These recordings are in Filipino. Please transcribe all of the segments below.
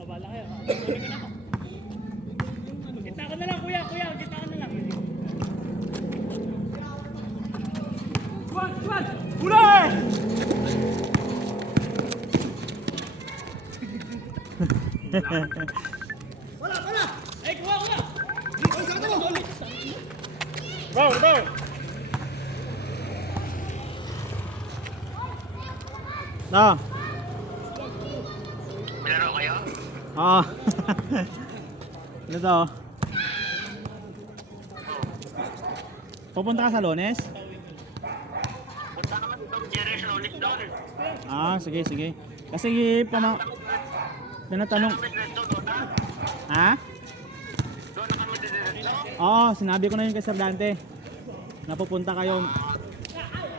Abala kayo. Kita ka na lang, kuya. Kita ka na lang. Juan! Ulay! Wala! Eh, kuha! Bro! Na. Laro kayo? Ah. Ano to? Pupunta ka sa Lones? Punta naman sa Jerry's Lonis doon. Ah, sige. Kasi tinatanong. Ha? Doon na kami diretso. Oo, sinabi ko na yun kay Sir Dante. Napupunta kayong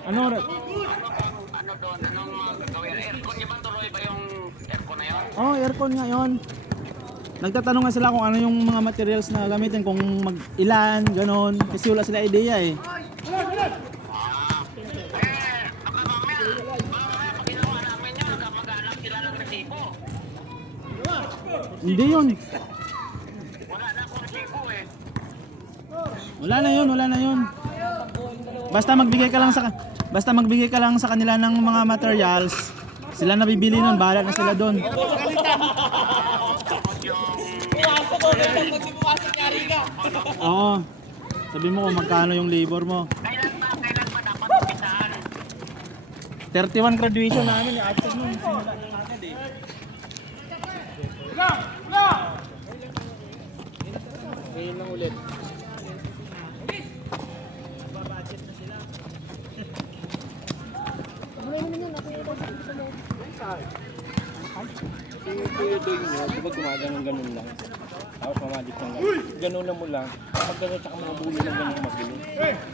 ano? Ano doon? Anong gagawin? Aircon niya ba? Tuloy ba yung aircon na yun? Oh, aircon nga yon. Nagtatanong nga sila kung ano yung mga materials na gamitin, kung ilan, ganon. Kasi wala sila idea eh. Baka mamaya pag ginawa namin yun, mag-aanap sila ng resibo. Hindi yun. Wala na akong resibo eh. Wala na yun. Basta magbigay ka lang sa kanila ng mga materials. Sila na bibili nun, bahala na sila doon. Oo. Sabi mo kung magkano yung labor mo. Kailan ba dapat umpisahan? 31 graduation namin, yung action nun. Simula yung agad eh. Ngayon lang ulit. Babudget na sila. Yung Kuya Doy nyo, diba gumaganon-ganon lang? Tapos mamadik ng ganon. Ganon mo lang. Kapag ganon, tsaka mga bulo ng ganon mabili.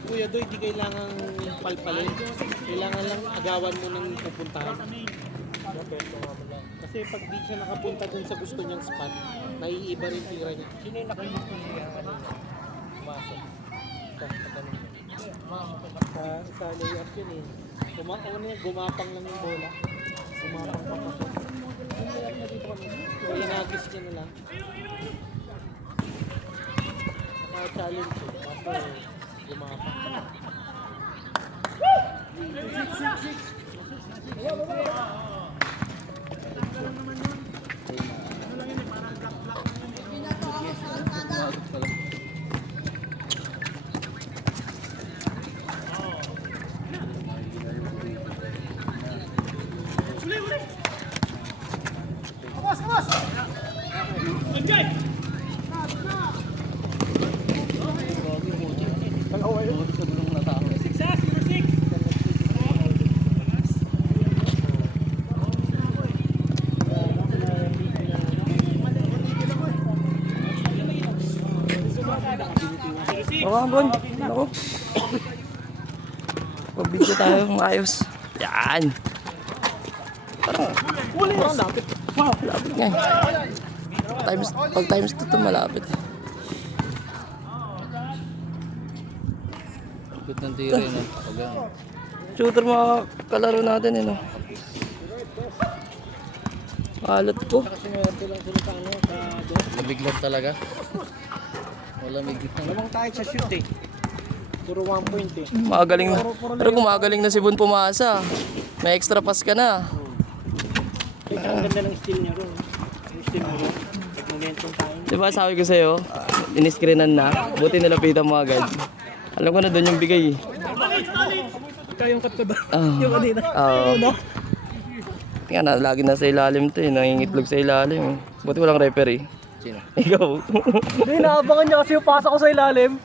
Kuya Doy, di kailangan palpalin. Kailangan lang agawan mo ng pupuntahan. Kasi pag di siya nakapunta dun sa gusto niyang spot, naiiba rin tira niya. Sino yung nakikipilihan ka nila? Pumasok. Sa layup yun eh. Gumapang lang yung bola. Gumapang pa pa. So inagis niya na lang. Naka-challenge eh. Kaso gumapang. Bon, ako. Pag-video tayo, maayos. Yan. Parang lapit. Wow, lapit nga. Pag times 2 to malapit. Ikot ng tira yun. Shooter mga kalaro natin eh, no? Alat ko. Labiglag talaga. Wala may gitna. Lamang tayo sa shoot eh. Puro 1 point eh. Magaling na. Pero kung magaling na si Bon pumasa, may extra pass ka na. Ang ganda ng steal niya ron. Yung steal mo ron. Momentum tayo. Diba sabi ko sa'yo, in-screenan na, buti nilapitan mo agad. Alam ko na doon yung bigay eh. Ikaw yung cut ko ba? Oh. Yung kanina. Oo. Kaya na, lagi na sa ilalim to eh, nangingitlog sa ilalim eh. Buti walang referee. Sino? Ikaw. Hindi, naabangan niya kasi yung pasa ko sa ilalim.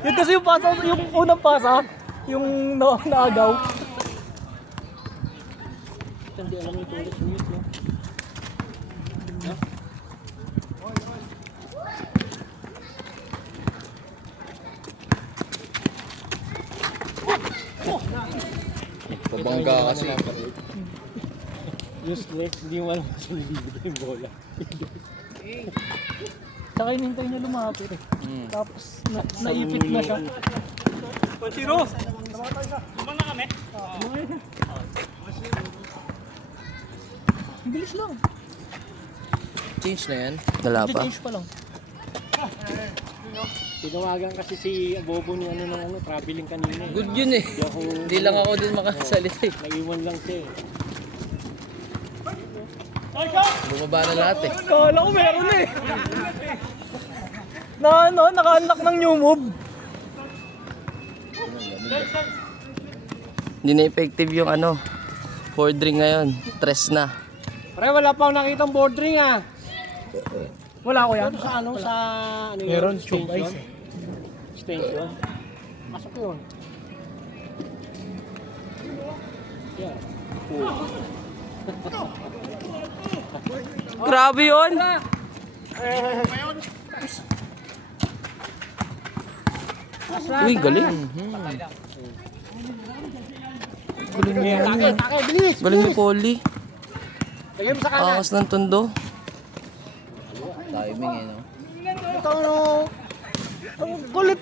Yun kasi yung pasa, yung unang pasa, yung naagaw. Hindi alam yung tulis ulit, no? Pabangga kasi. Useless, hindi mo alam kung saan bibigay yung bola. Tsaka hinintay niya lumapit. Tapos naipit na siya. 1-0. Lumang na kami. Ang bilis lang. Change na yan. Wala pa. Change pa lang. Tinawagan kasi si Bobo ni ano ng ano, traveling kanina. Good yun eh. Hindi lang ako din makasalita eh. Naiwan lang siya eh. Bumaba na lahat eh. Kala ko meron eh. Naka-unlock ng new move. Hindi na effective yung ano. Board ring ngayon. Tres na. Pre, wala pa akong nakitang board ring ah. Wala ko yan. Sa ano, sa ano yun? Meron, Extension? tube ice Extension? Masok yun. Yeah. Grabe yun. Uy, galing. Takay, bilis! Galing ni Polly. Lagyan mo sa kanan. Angas ng tondo. Timing eh, no? Ito ano? Ang kulit.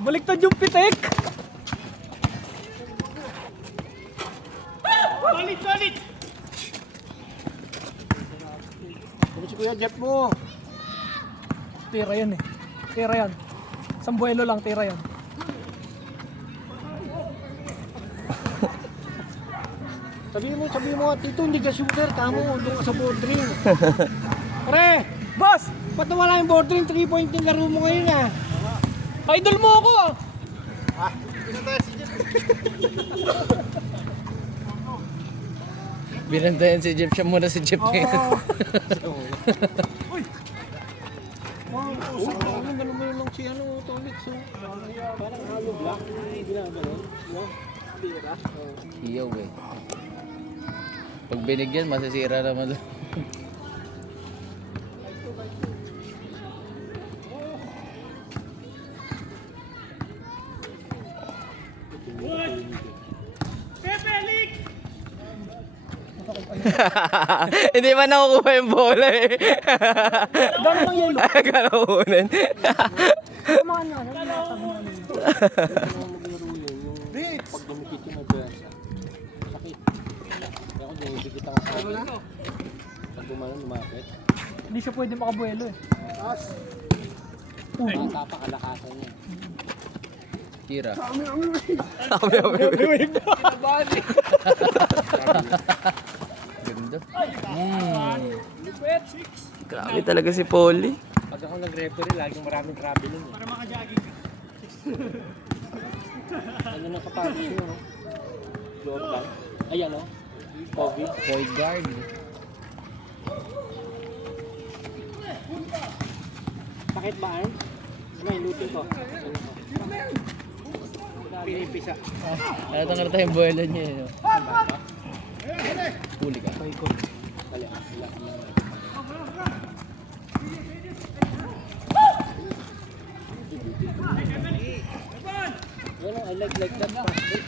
Baliktad yung pitik. Solid. Ano si Kuya Jeff mo? Tira yan eh. Tira yan. Sambuelo lang, tira yan. Sabihin mo, Tito, hindi ka shooter, kamo, doon ka sa board ring. Pre, Boss! ba't wala yung board ring? 3-point yung laro mo ngayon ah. Idol mo ako ah! Binantayan si Jeff. Siya muna si Jeff ngayon. Ganun mo yung lang si ano, Tolit. So, parang hollow block. Ginagano. No? Tira. Iyaw eh. Pag binigyan, masisira naman doon. Pepelik! Hindi man nakukuha yung bola eh. Gano'n lang yelo. Kalakunan. Kumaan na. Pag dumikit yung nabasa. Sakit. Kaya ako dumikit ang sakit. Pag gumanon, lumapit. Hindi siya pwede makabuelo eh. Bata pa kalakasan niya. Tira. Ganda. Grabe talaga si Polly. Pag ako nag-referee, laging maraming traveling. Para makajogging ka. Ano na kapalos nyo, no? Loob lang. Ayan, no? Kobe. Point guard. Bakit ba, Arn? Ano, inutin ko. Pinipisa. Natanggal tayong bola niya eh. No? Huli ka. Mali. Wala. Well, I like that basket.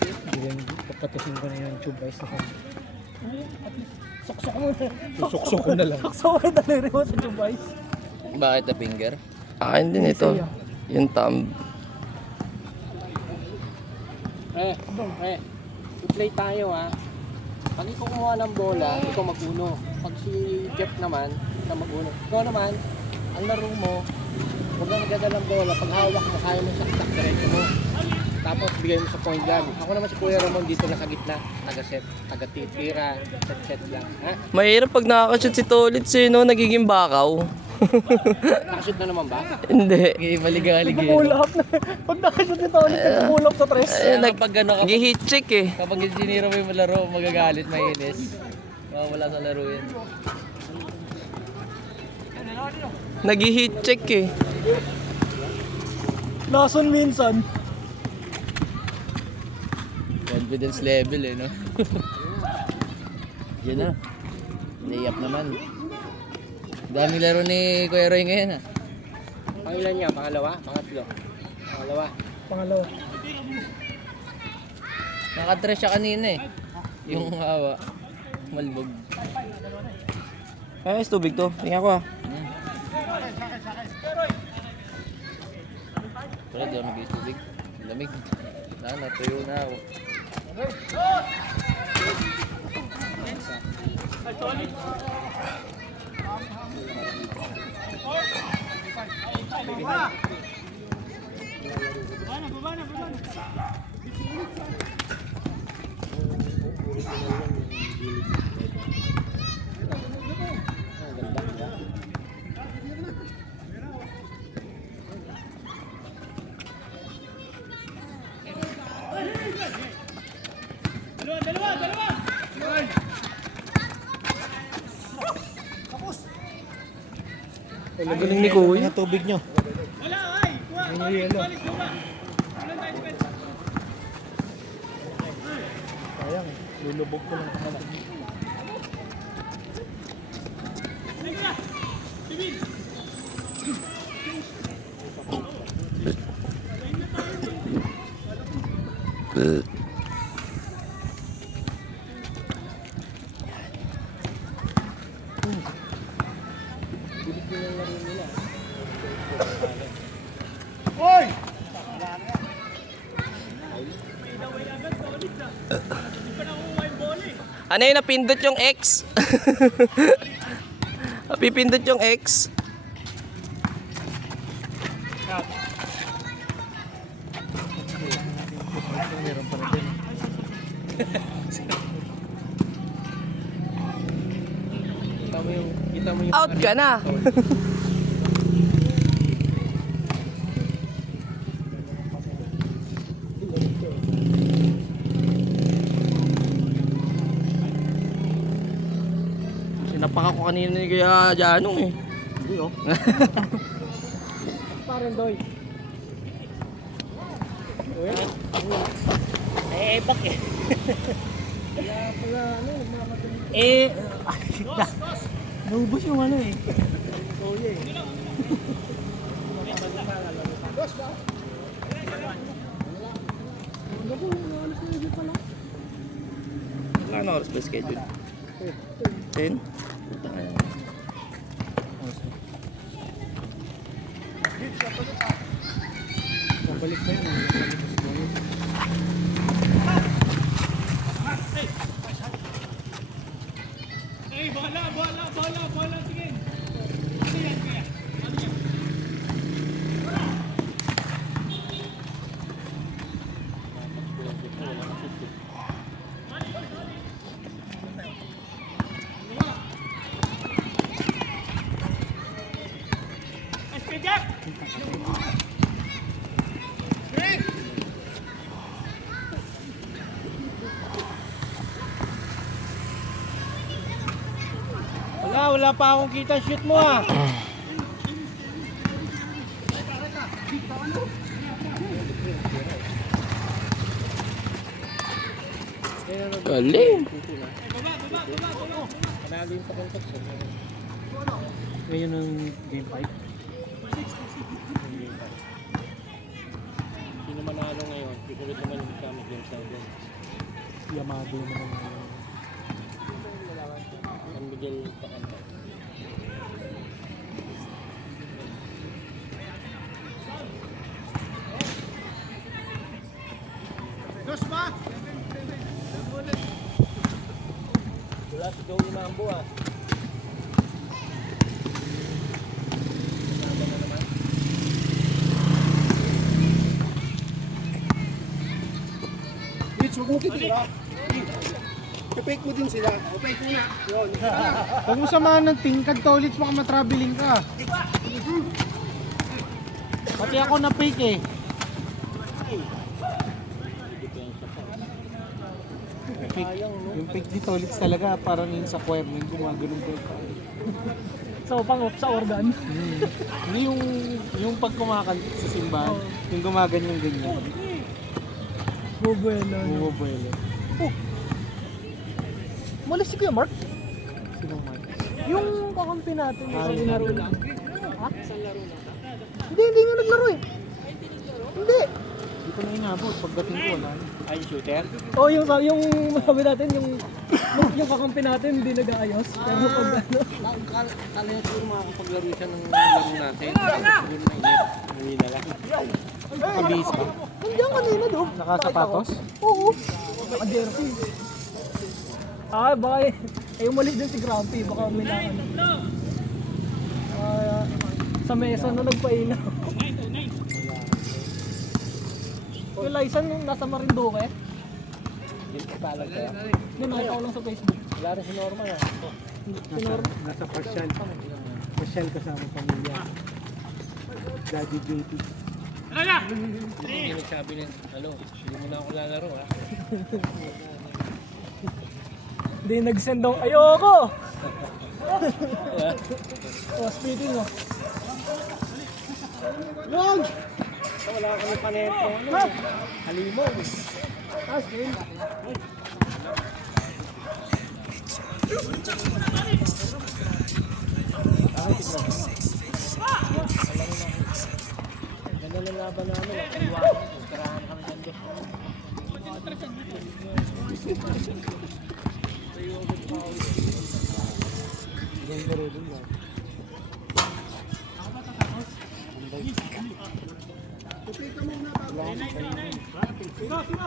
Papatusin ko na yung tube ice na Suksok ko na lang. Sakso ko yung daliri mo sa tube ice. Bakit na finger? Akin din ito. Yung thumb. I-play tayo ha. Pag ikaw kumuha ng bola, ikaw mag-uno. Pag si Jeff naman, na mag-uno. Ikaw naman, ang laro mo, huwag kang nagdadalang bola. Pag hawak mo, kaya mo saksak, diretso mo. Tapos bigay mo sa point guard. Ako naman si Kuya Ramon dito na sa gitna. Taga-set, taga-tira, set lang. Ha? Mahirap pag nakakashoot si Tolitz eh, no? Nagiging bakaw. Nakashoot na naman ba? Hindi. Ibaligalig Pull up na. Pag nakashoot ito ulit, pull up sa tres. Pag ano ka, hit check eh. Kapag sinira mo yung laro, magagalit, mainis. Wala sa laro yan. Nag-heat check eh. Lason minsan. Confidence level eh, no? Yan na. Layup naman. Daming laro ni Kuya Roy ngayon ah. Pangilan niya? Pangalawa? Pangatlo? Pangalawa. Pangalawa. Nakatrash siya kanina eh. Yung hawa. Malbog. Ay, tubig to. Tingnan ko ah. Pero di ako mag-tubig. Lamig. Natuyo na ako. Ang galing ni Kuya. Tubig nyo. Wala, ay! Kuha! Balik, luma! Ano tayo defense? Sayang eh. Lulubog ko lang pala. Sige na! Bibil! Ano yun, napindot yung X? Napipindot yung X. Kita mo yung Out ka na. Sinapak ako kanina ni Kuya Janong eh. Hindi oh. Parang doy. Bak eh. Naubos yung ano eh. Wala na oras ba schedule? 10? Puta ka naman. Babalik na yun. Ay, bola! Sige! Ano yan, kuya? Ano yan? Jack! Wala pa akong kita shoot mo ah. Galing. Panalo yung pakuntok. Ngayon ang game 5. Sino manalo ngayon? Ikulit naman yung kami game 7. Yamado naman. San Miguel Pakanta. Wala si Joey Mambo ah. I-fake mo din sila. I-fake mo na. Yun. Huwag mo samahan ng tingkad to ulit baka matraveling ka. Pati ako na fake eh. Yung fake dito, talaga parang yung sa choir, yung gumagano'n ko. So, sa organ. Hindi yung pag kumakanta sa simbahan, yung gumaganyan ganyan. Bubuelo. Bumubuelo. Malis si Kuya Mark? Sinong Mark? Yung kakampi natin sa laro lang. Ha? Hindi nga naglaro eh. Hindi. Hindi ko na inabot, pagdating ko wala. Ay, shooter? Oh, yung sabi natin, yung kakampi natin hindi nag-aayos. Pero pag ano, Kala niya siguro makakapaglaro siya ng laro natin. Siguro mainit. Hindi na lang. Nakabihis ba? nandiyan kanina do. Nakasapatos? Oo. Naka-jersey. Baka umalis din si Grumpy. Baka may nakano. Sa mesa no nagpainaw. Yung Lysan yung nasa Marinduque. Yung kapalag kaya. Hindi, nakita ko lang sa Facebook. Wala rin si Norma yan. Nasa pasyal. Pasyal kasama pamilya. Daddy JP. Hindi nagsabi na, hindi mo na ako lalaro ha. Hindi nag-send daw, ayoko! Speaking of. Long! Wala kami panento. Halimo. Game. Ganda ng laban namin. Karahan kami ng Diyos.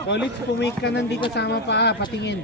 College, pumake ka nang di kasama pa, patingin.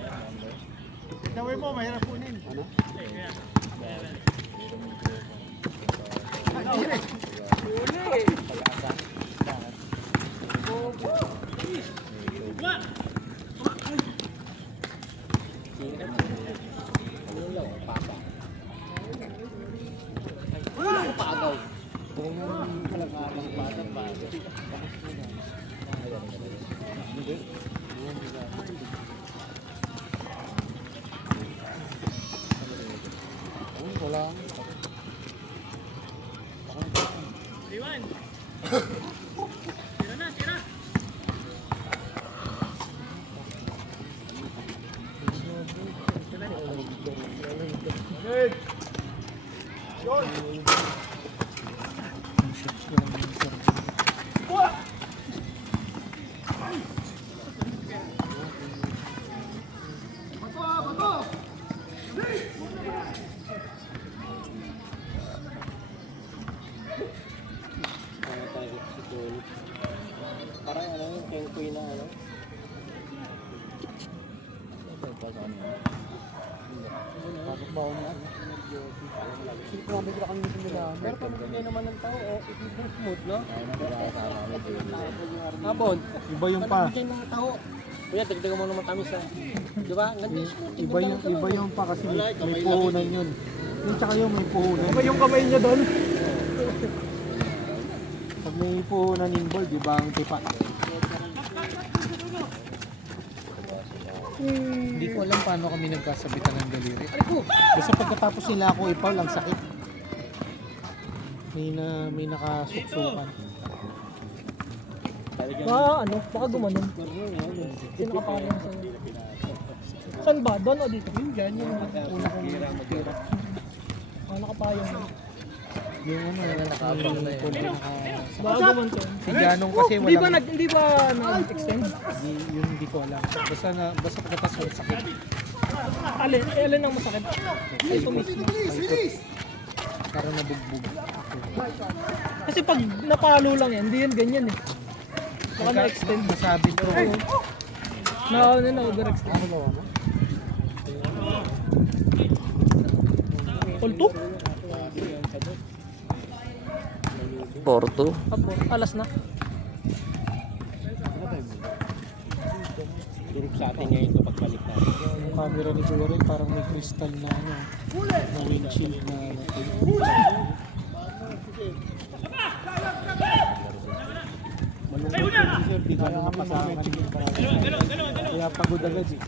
Parang yung Kenkoy na Bakit ba na? Pero pag hindi naman ng tao, smooth, no? Hapon. Iba yung pa. Pag ng tao, kuya, dagdagan mo naman kami sa, di ba? Iba yung pa kasi may puhunan yun. Yung tsaka yung may puhunan. Iba yung kamay niya doon. Pag may puhunan involved, iba ang tipa. Hindi ko alam paano kami nagkasabitan ng daliri. Kasi pagkatapos nila ako ipaw lang sakit. May nakasuksukan. Baka gumanon. Sino ka pa sa saan ba? Doon o dito? Yung dyan, yung una kong tira. Nakapayong. Yung Baka gumanon. Si Janong kasi Hindi ba walang... nag-extend? Yun hindi ko alam. Basta pagkatapos ng sakit. Alin ang masakit? Ay, ito mismo. Parang nabugbog ako. Kasi pag napalo lang yan, hindi yan ganyan eh. Baka na-extend. Masabi ko. Na-overextend. Kulto? 4-2. Apo, alas na. Durog sa atin ngayon ito pagbalik natin. Yung camera ni Kuya Ren, parang may crystal na na windshield na malungkot yung Lalo na pasakan. Kaya pagod agad eh.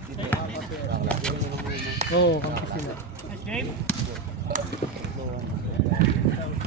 Oo, kasi sila. Game.